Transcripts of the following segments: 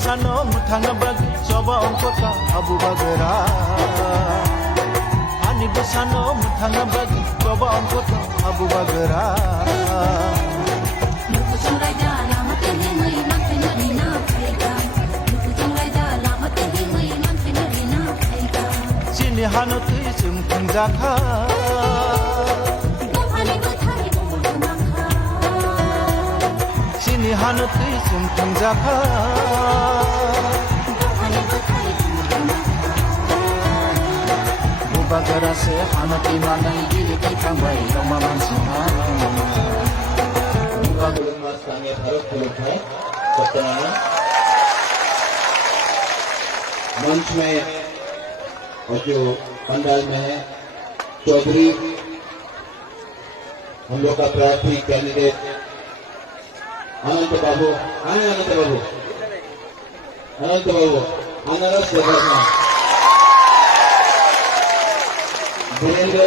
Sano mutanga bagi coba ongkota Abu Bagara Ani busano mutanga bagi coba ongkota Abu Bagara Lupu sungai dalam mati mai nanti narina pega Lupu sungai dalam mati mai nanti narina pega Sini hano tui sum kunjaka Gomhani bathari bumul kumangha Sini hano tui sum kunjaka Bagara se hanati manai diri kita mai romaman semua. Mas kami harus berubah pertengahan मंच में और जो पंडाल में है चौधरी हम लोग का प्रार्थी कैंडिडेट अनंत बाबू आए अनंत बाबू अनारस देवरना वीरेंद्र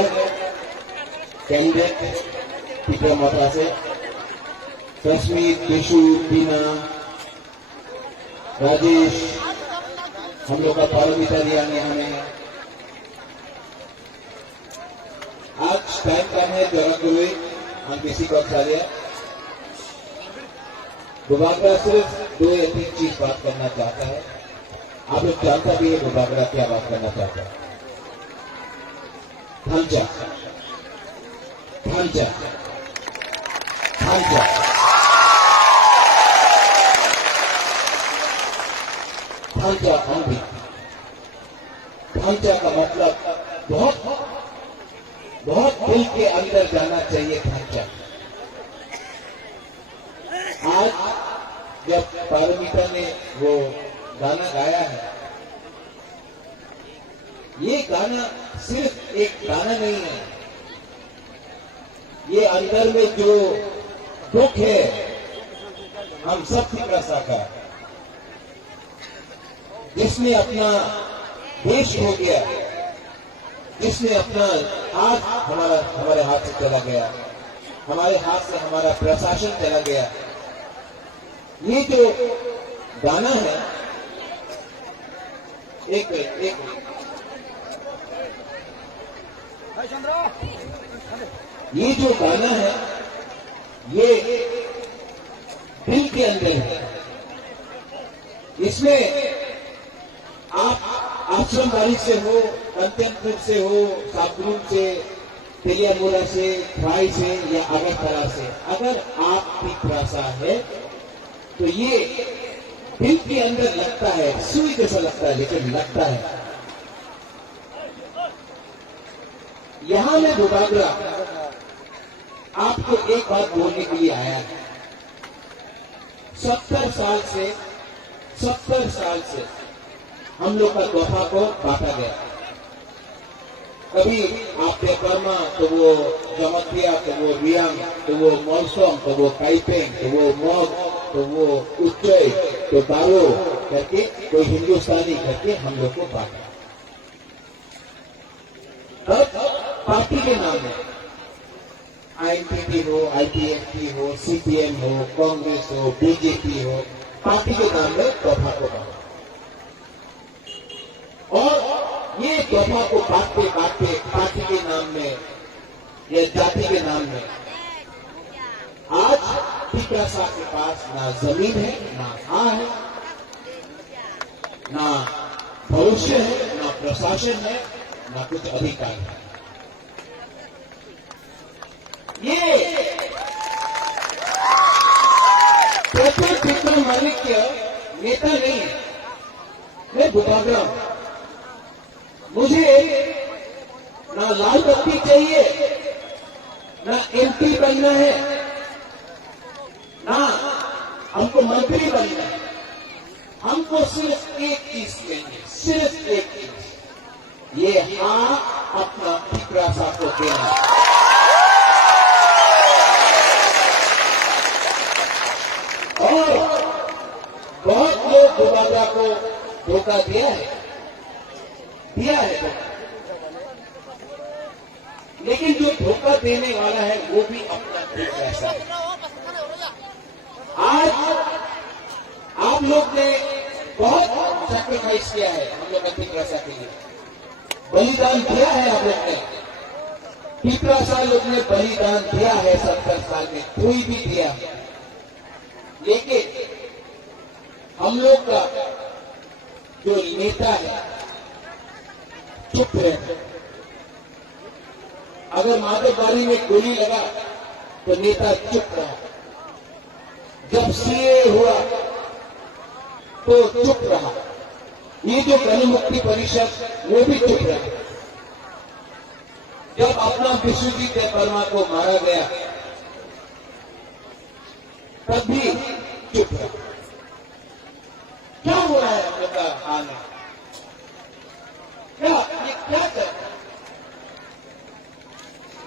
कैंडिडेट पीटर मोटा से कश्मीर केशु बीना राजेश हम लोग का पार्लियामेंटेरियन यहाँ में आज टाइम कम है जरूरत हुई हम किसी को अक्सारिया बुबागरा सिर्फ 2 या 3 चीज बात करना चाहता है आप लोग जानता भी है बुबागरा क्या बात करना चाहता है ढांचा ढांचा ढांचा ढांचा भी ढांचा का मतलब बहुत बहुत दिल के अंदर जाना चाहिए ढांचा आज जब पारमिता ने वो गाना गाया है ये गाना सिर्फ एक गाना नहीं है ये अंदर में जो दुख है हम सब का साकार जिसने अपना देश खो गया जिसने अपना हाथ हमारे हाथ से चला गया हमारे हाथ से हमारा प्रशासन चला गया ये जो गाना है एक ये जो गाना है ये दिल के अंदर है इसमें आप आश्रम बाड़ी से हो कंचनपुर से हो साबरुम से तेलियामुरा से फ्राई से या अगरतला से अगर आपकी भाषा है तो ये दिल के अंदर लगता है सुई जैसा लगता है लेकिन लगता है यहां में बुबागरा आपको एक बात बोलने के लिए आया है 70 साल से हम लोग का तोहफा को बांटा गया कभी आप कर्मा तो वो जमतिया तो वो रियांग तो वो मौसम तो वो काइपेंग तो वो मौत तो वो उच्चय तो दारो करके कोई हिंदुस्तानी करके हम लोग को बांटा तब पार्टी के नाम में आईएनपीपी हो आईपीएफपी हो सीपीएम हो कांग्रेस हो बीजेपी हो पार्टी के नाम में तोहफा को बांटा और ये तोहफा को बांटते बांटते पार्टी के नाम में या जाति के नाम में आज टीका साहब के पास ना जमीन है ना हाँ है ना भविष्य है ना प्रशासन है ना कुछ अधिकार है ये प्रोफेसर मालिक नेता नहीं है मैं बुबागरा मुझे ना लाल बत्ती चाहिए ना एमपी बनना है, ना हमको मंत्री बनना है। हमको सिर्फ एक चीज चाहिए, सिर्फ एक चीज, ये हाँ अपना ठिकरासा को देना। और बहुत लोग दोबारा को धोखा दिया है धोखा। लेकिन जो धोखा देने वाला है वो भी अपना ठिकरासा है। आज आप लोग ने बहुत सैक्रिफाइस किया है हम लोग का ठिकरासा के लिए, बलिदान दिया है आप लोग ने। ठिकरासा लोग ने बलिदान दिया है 70 साल में, कोई भी दिया है। लेकिन हम लोग का जो नेता है चुप रहे। अगर माधवबाड़ी में गोली लगा तो नेता चुप रहा, जब सीए हुआ तो चुप रहा, ये जो गणमुक्ति परिषद वो भी चुप रहा। जब अपना विश्वजीत वर्मा को मारा गया तब भी चुप रहा। क्या हो रहा है हम लोग का हाल है? ये क्या कर रहा है?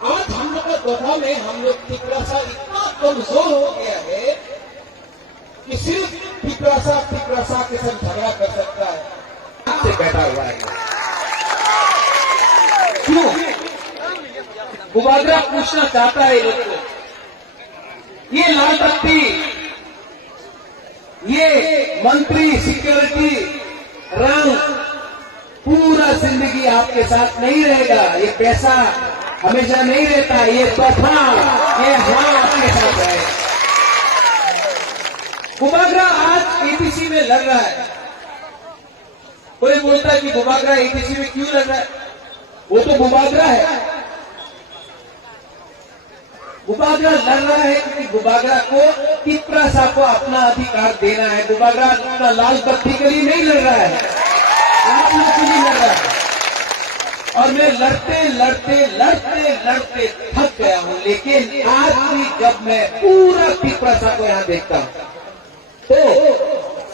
आज हम लोग का दफा में हम लोग ठिकरासा इतना कमजोर हो गया है कि सिर्फ ठिकरासा के साथ झगड़ा कर सकता है। से बैठा हुआ है क्यों? गुबागरा पूछना चाहता है लोग को, ये लाल बत्ती, ये मंत्री, सिक्योरिटी, रंग पूरा जिंदगी आपके साथ नहीं रहेगा। ये पैसा हमेशा नहीं रहता, ये तोहफा, ये हाँ आपके साथ है। गुबागरा आज एटीसी में लड़ रहा है। कोई बोलता है कि गुबागरा एटीसी में क्यों लड़ रहा है? वो तो गुबागरा है। गुबागरा लड़ रहा है क्योंकि गुबागरा को ठिकरासा को अपना अधिकार देना है। गुबागरा अपना लाल बत्ती के लिए नहीं लड़ रहा है, आप लोग के लिए लड़ रहा है। और मैं लड़ते थक गया हूं। लेकिन आज भी जब मैं पूरा ठिकरासा को यहां देखता हूं तो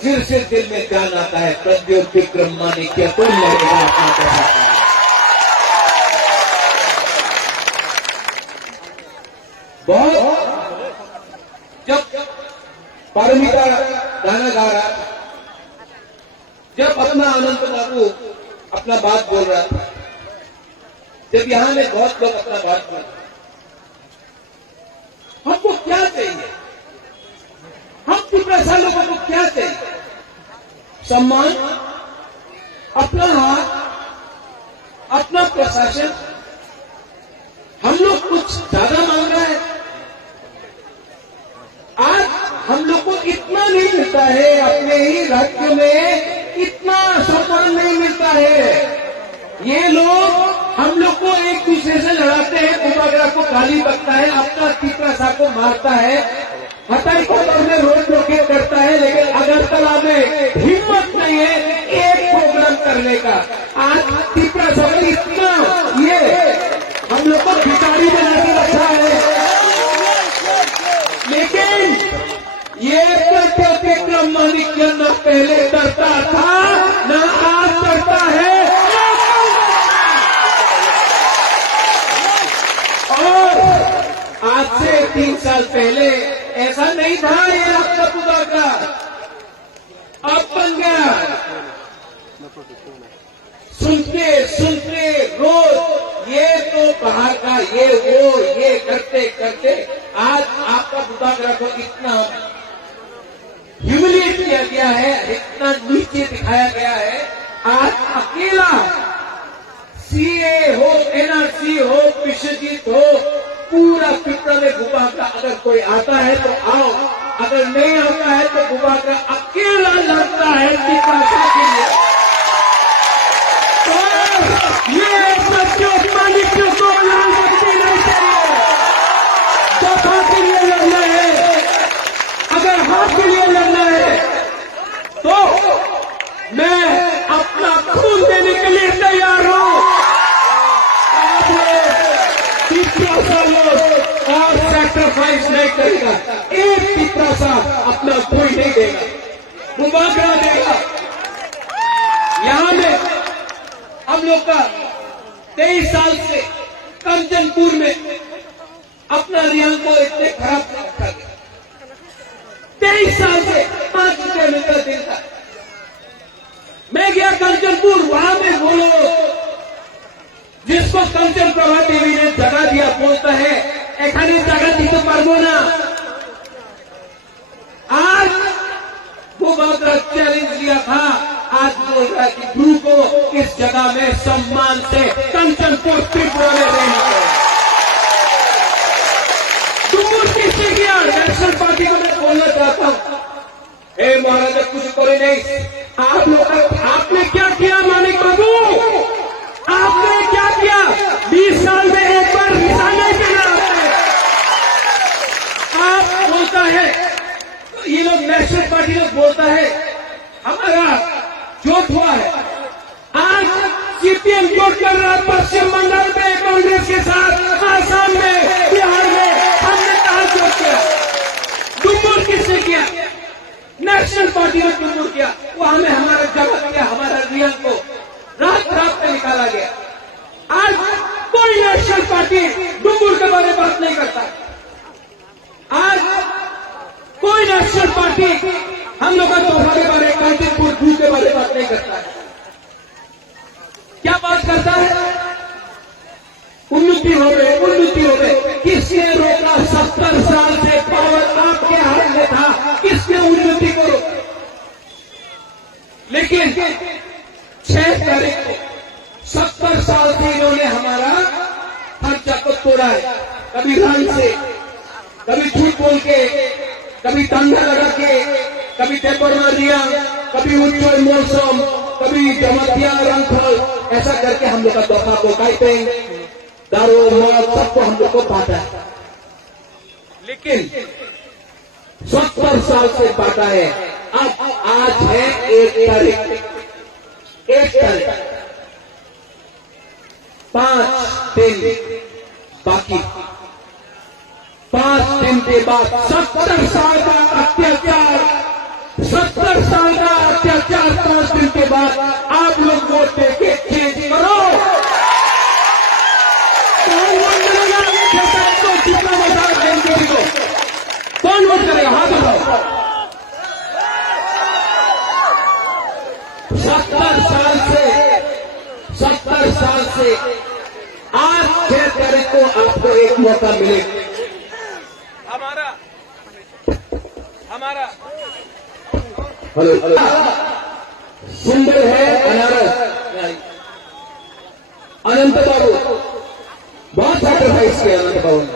फिर से दिल में जान आता है, प्रद्योत विक्रम माणिक्य तो लड़ेगा अपना पैसा। बहुत जब पारमिता गाना गा रहा, जब अपना अनंत बाबू अपना बात बोल रहा था, जब यहां में बहुत लोग अपना बात बोल रहे, हमको क्या चाहिए? हम ठिकरासा लोगों को क्या चाहिए? सम्मान, अपना हाथ, अपना प्रशासन। हम लोग कुछ ज्यादा मांग रहा है। आज हम लोग को इतना नहीं मिलता है, अपने ही राज्य में इतना सम्मान नहीं मिलता है। ये लोग हम लोग को एक दूसरे से लड़ाते हैं, गुबागरा को गाली बकता है, अपना ठिकरासा को मारता है, हटाई को में रोड ब्लॉकेट करता है। लेकिन अगरतला में हिम्मत नहीं है एक प्रोग्राम करने का। आज ठिकरासा को इतना ये हम लोग को भिखारी बना के रखा है। लेकिन ये प्रद्योत विक्रम माणिक्य न पहले डरता था न आज डरता है। और आज से 3 साल पहले ऐसा नहीं था ये आपका गुबागरा, अब बन गया। सुनते रोज ये तो बाहर का, ये वो, ये करते करते आज आपका गुबागरा को इतना ह्यूमिलिएट किया गया है, इतना नीचे दिखाया गया है। आज अकेला सीए हो, एनआरसी हो, विश्वजीत हो, पूरा फिक्र में गुबागरा अगर कोई आता है तो आओ, अगर नहीं आता है तो गुबागरा अकेला लड़ता है ठिकरासा के लिए। तो ये प्रद्योत माणिक्य को लाल बत्ती नहीं चाहिए, दफा के लिए लड़ना है। अगर हाथ के लिए लड़ना है तो मैं अपना खून देने के लिए तैयार हूं। आप लोग सेक्रीफाइस नहीं करेगा, एक पिता सा अपना कोई नहीं देगा, बुबागरा देगा। यहाँ में हम लोग का 23 साल से कंचनपुर में अपना रियल को इतने खराब रखा गया। 23 साल से 5 रुपये मिलता दिन था। मैं गया कंचनपुर, वहां में बोलो जिसको कंचन प्रभा देवी ने जगह दिया बोलता है एखाने जगह दी तो पारबो ना। आज वो बात चैलेंज दिया था, आज बोल रहा है कि ध्रुव को इस जगह में सम्मान से कंचनपुर त्रिपुरा में रहना है। डुमूर किसने किया? नेशनल पार्टी को मैं बोलना चाहता हूं, हे महाराज कुछ करे नहीं, आप लोग आपने क्या किया? मानिक बाबू आपने क्या किया? 20 साल में एक बार रिसाइन नहीं किया आपने। आप बोलता है, ये लोग नेशनल पार्टी लोग बोलता है हमारा जोत हुआ है। आज सीपीएम जोत कर रहा है पश्चिम बंगाल में कांग्रेस के साथ, आसाम में, बिहार में, हमने कहा जोत किया। डुम्बुर किसने किया? नेशनल पार्टी ने डुम्बुर किया। वहां में हमारा जगह किया, हमारा रियल को रात रात में निकाला गया। आज कोई नेशनल पार्टी डुम्बुर के बारे में बात नहीं करता। आज कोई नेशनल पार्टी हम लोग का तोहफा के बारे, कांचनपुर भू के बारे में बात नहीं करता है। क्या बात करता है? उन्नति हो गए, उन्नति हो गए। किसने रोका? 70 साल से पावर आपके हाथ में था, किसने उन्नति को रोका? लेकिन 6 तारीख को 70 साल से इन्होंने हमारा खर्चा को तोड़ा है। कभी रंग से, कभी झूठ बोल के, कभी दंगा लगा के, कभी टेपरमा दिया, कभी उज्जवल मौसम, कभी जमातिया रंगफल, ऐसा करके हम लोग का तोहफा को कायते दारू मौत सबको हम लोग को बांटा है। लेकिन 70 साल से बांटा है। अब आज है 1 तारीख, 1 तारीख, 5 दिन बाकी। 5 दिन के बाद 70 साल का अत्याचार, 70 साल का अत्याचार 5 दिन के बाद आप लोग वोट देके चेंज करो। कौन वोट करेगा? तो कितना मजा देंगे को? कौन वोट करेगा? हाथ उठाओ। 70 साल से आज 6 तारीख को आपको एक मौका मिलेगा। हमारा हेलो सुंदर है अनारस अनंत बाबू, बहुत सैक्रिफाइस किया अनंत बाबू ने।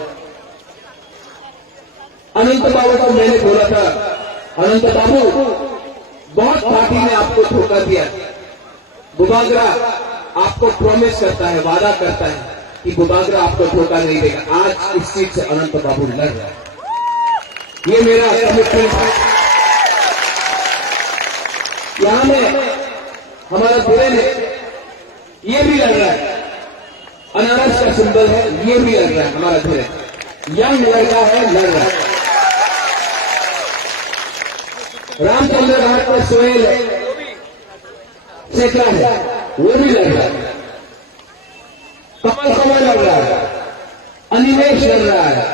अनंत बाबू को मैंने बोला था, अनंत बाबू बहुत पार्टी ने आपको धोखा दिया। बुबागरा आपको प्रॉमिस करता है, वादा करता है कि बुबागरा आपको धोखा नहीं देगा। आज इस सीट से अनंत बाबू लड़ रहा है, ये मेरा कमिटमेंट है। यहां में हमारा धीरे ने ये भी लड़ रहा है, अनारस का सिंबल है, ये भी लड़ रहा है हमारा धीरे, यंग लड़का है, लड़ रहा है। रामचंद्र घाट में सोहेल है, सेकरा है, वो भी लड़ रहा है। कमल कमल लड़ रहा है, अनिमेश लड़ रहा है।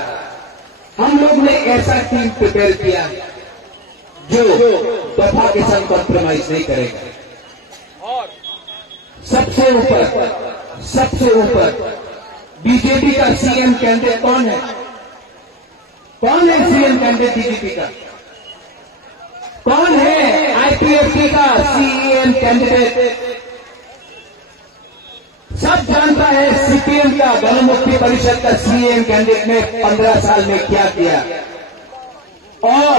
हम लोग ने ऐसा टीम प्रिपेयर किया जो दफा के संग कॉम्प्रोमाइज नहीं करेगा। और सबसे ऊपर बीजेपी का सीएम कैंडिडेट कौन है? कौन है सीएम कैंडिडेट बीजेपी का? कौन है आईपीएफटी का सीएम कैंडिडेट? सब जानता है सीपीएम का गणमुक्ति परिषद का सीएम कैंडिडेट ने 15 साल में क्या किया, और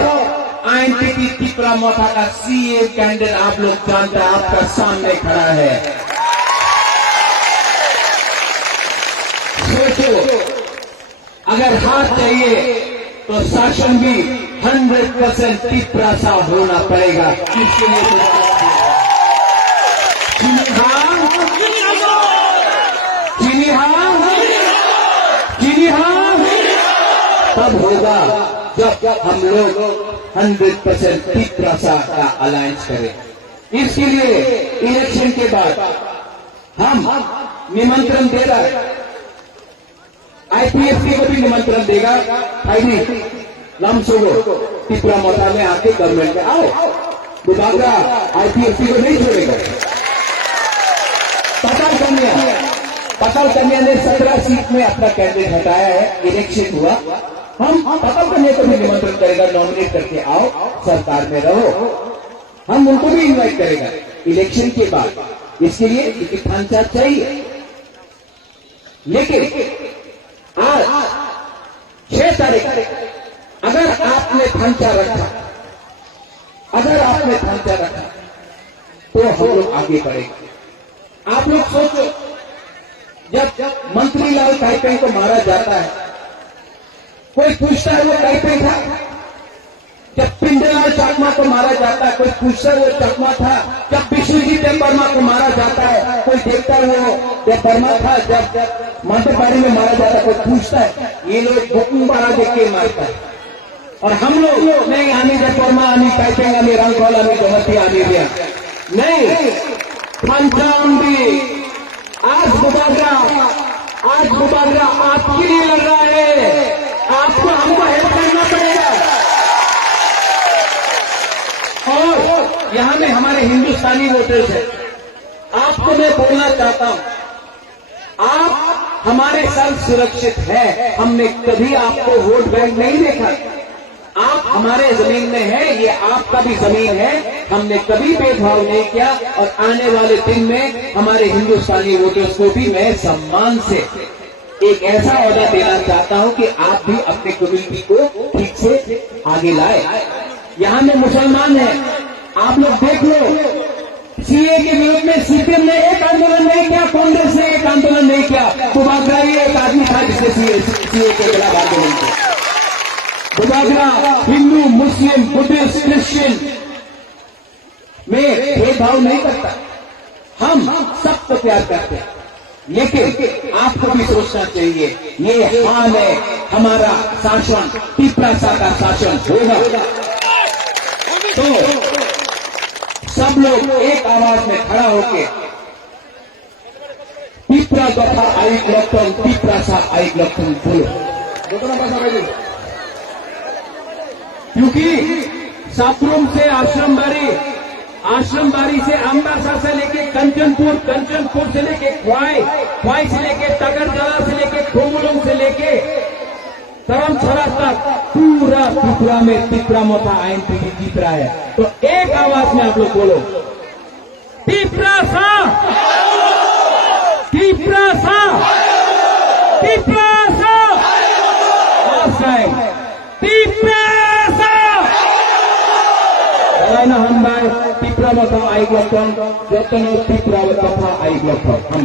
आईएनटीटी त्रिपुरा मोथा का सीएम कैंडिडेट आप लोग जानते हैं, आपका सामने खड़ा है। सोचो, अगर हाथ चाहिए तो शासन भी 100% त्रिपुरा सा होना पड़ेगा। इसके लिए तब होगा जब हम लोग 100% तिप्रासा का अलायंस करें। इसके लिए इलेक्शन के बाद हम निमंत्रण दे रहा है, IPFC को भी निमंत्रण देगा, फाइनली लमसोगो तिप्रा मोटा में आके गवर्नमेंट में आओ। बुबागरा IPFC को नहीं छोड़ेगा। पताल कन्या ने 17 सीट में अपना कैंडिडेट हटाया है, इलेक्शन हुआ। हम पताल कन्या को भी निमंत्रण करेगा, नॉमिनेट करके आओ, सरकार में रहो। हम उनको भी इनवाइट करेगा इलेक्शन के बाद। इसके लिए एक ढांचा चाहिए। लेकिन आज 6 तारीख अगर आपने ढांचा रखा, तो हम लोग आगे बढ़ेंगे। आप लोग सोचो, जब मंत्री लाल काइपेंग को मारा जाता है, कोई पूछता है वो काइपेंग था? जब पिंडेलाल चाकमा को मारा जाता है, कोई पूछता है वो चाकमा था? जब विश्वजीत वर्मा को मारा जाता है, कोई देखता है वो वर्मा था? जब मातरबाड़ी में मारा जाता है, कोई पूछता है? ये लोग बुकिंग बारा देख के मारता है। और हम लोग नहीं, आनी जब वर्मा आनी काइपेंग आनी रंगोल आनी जमती आनी दिया नहीं। पंचांबी आज बुबागरा आपके लिए लड़ रहा है। आपको हमको हेल्प करना पड़ेगा। और यहां में हमारे हिंदुस्तानी वोटर्स हैं, आपको मैं बोलना चाहता हूं, आप हमारे साथ सुरक्षित है। हमने कभी आपको वोट बैंक नहीं देखा। आप हमारे जमीन में है, ये आपका भी जमीन है। हमने कभी भेदभाव नहीं किया। और आने वाले दिन में हमारे हिंदुस्तानी वोटर्स को भी मैं सम्मान से एक ऐसा ऑर्डर देना चाहता हूं कि आप भी अपने कम्युनिटी को ठीक से आगे लाए। यहां में मुसलमान है, आप लोग देख लो, सीए के विरोध में सीपीएम ने एक आंदोलन नहीं किया, कांग्रेस ने एक आंदोलन नहीं किया। बुबागरा एक आदमी था जिसने सीए के खिलाफ आंदोलन किया। बुबागरा हिंदू, मुस्लिम, बुद्धिस्ट, क्रिश्चियन में भेदभाव नहीं करता। हम सबको प्यार करते हैं। लेकिन आपको भी सोचना चाहिए, ये हाल है हमारा शासन, तिप्रासा का शासन होगा तो सब लोग एक आवाज में खड़ा होके तिप्रा दफा आयुक्त लक्षण, तिप्रासा आयुक्त लक्षण बोलो। क्योंकि सापरूम से आश्रम बाड़ी से अम्बासा से लेके कंचनपुर से लेके ख्वाई से लेके तगरजला से लेके खोमुलुंग से लेके धर्मशाला तक पूरा त्रिपुरा में तिप्रा मोटा आयन पीढ़ी जीत रहा है। तो एक आवाज में आप लोग बोलो, तिप्रासा, तिप्रासा, तिप्रासा, तिप्रासा। हम तिप्रा मोटा आयुक्त लक्षण, जतन तिप्रा मोटा आयुक्त लक्षण हम